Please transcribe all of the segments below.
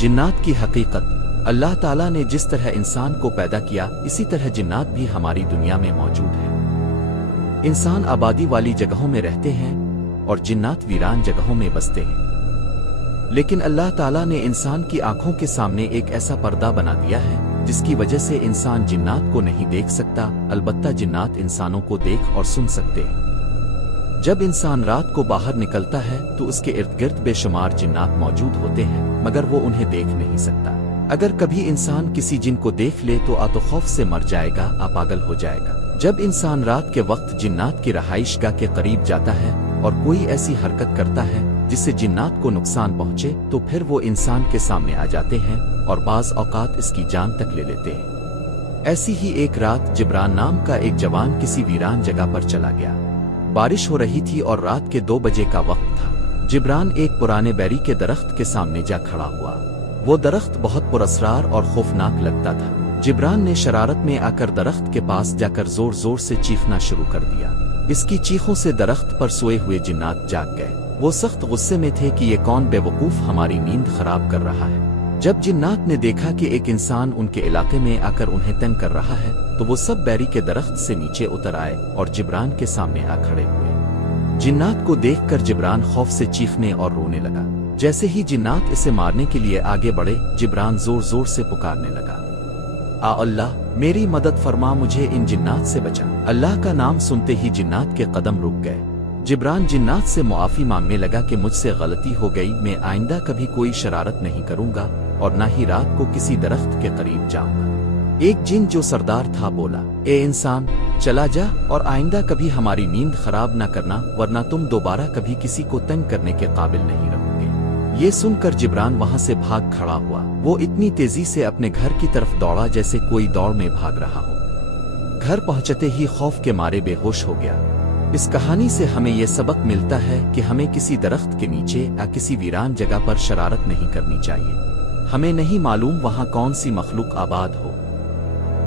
جنات کی حقیقت۔ اللہ تعالیٰ نے جس طرح انسان کو پیدا کیا اسی طرح جنات بھی ہماری دنیا میں موجود ہیں۔ انسان آبادی والی جگہوں میں رہتے ہیں اور جنات ویران جگہوں میں بستے ہیں، لیکن اللہ تعالیٰ نے انسان کی آنکھوں کے سامنے ایک ایسا پردہ بنا دیا ہے جس کی وجہ سے انسان جنات کو نہیں دیکھ سکتا، البتہ جنات انسانوں کو دیکھ اور سن سکتے ہیں۔ جب انسان رات کو باہر نکلتا ہے تو اس کے ارد گرد بے شمار جنات موجود ہوتے ہیں، مگر وہ انہیں دیکھ نہیں سکتا۔ اگر کبھی انسان کسی جن کو دیکھ لے تو آتو خوف سے مر جائے گا، پاگل ہو جائے گا۔ جب انسان رات کے وقت جنات کی رہائش گاہ کے قریب جاتا ہے اور کوئی ایسی حرکت کرتا ہے جس سے جنات کو نقصان پہنچے تو پھر وہ انسان کے سامنے آ جاتے ہیں اور بعض اوقات اس کی جان تک لے لیتے ہیں۔ ایسی ہی ایک رات جبران نام کا ایک جوان کسی ویران جگہ پر چلا گیا۔ بارش ہو رہی تھی اور رات کے 2 بجے کا وقت تھا۔ جبران ایک پرانے بیری کے درخت کے سامنے جا کھڑا ہوا۔ وہ درخت بہت پراسرار اور خوفناک لگتا تھا۔ جبران نے شرارت میں آ کر درخت کے پاس جا کر زور زور سے چیخنا شروع کر دیا۔ اس کی چیخوں سے درخت پر سوئے ہوئے جنات جاگ گئے۔ وہ سخت غصے میں تھے کہ یہ کون بے وقوف ہماری نیند خراب کر رہا ہے۔ جب جنات نے دیکھا کہ ایک انسان ان کے علاقے میں آ کر انہیں تنگ کر رہا ہے تو وہ سب بیری کے درخت سے نیچے اتر آئے اور جبران کے سامنے آ کھڑے ہوئے۔ جنات کو دیکھ کر جبران خوف سے چیخنے اور رونے لگا۔ جیسے ہی جنات اسے مارنے کے لیے آگے بڑھے، جبران زور زور سے پکارنے لگا، آ اللہ میری مدد فرما، مجھے ان جنات سے بچا۔ اللہ کا نام سنتے ہی جنات کے قدم رک گئے۔ جبران جنات سے معافی مانگنے لگا کہ مجھ سے غلطی ہو گئی، میں آئندہ کبھی کوئی شرارت نہیں کروں گا اور نہ ہی رات کو کسی درخت کے قریب جاؤں گا۔ ایک جن جو سردار تھا بولا، اے انسان چلا جا اور آئندہ کبھی ہماری نیند خراب نہ کرنا، ورنہ تم دوبارہ کبھی کسی کو تنگ کرنے کے قابل نہیں رہو گے۔ یہ سن کر جبران وہاں سے بھاگ کھڑا ہوا۔ وہ اتنی تیزی سے اپنے گھر کی طرف دوڑا جیسے کوئی دوڑ میں بھاگ رہا ہو۔ گھر پہنچتے ہی خوف کے مارے بے ہوش ہو گیا۔ اس کہانی سے ہمیں یہ سبق ملتا ہے کہ ہمیں کسی درخت کے نیچے یا کسی ویران جگہ پر شرارت نہیں کرنی چاہیے۔ ہمیں نہیں معلوم وہاں کون سی مخلوق آباد ہو۔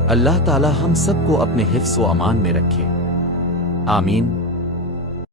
اللہ تعالی ہم سب کو اپنے حفظ و امان میں رکھے، آمین۔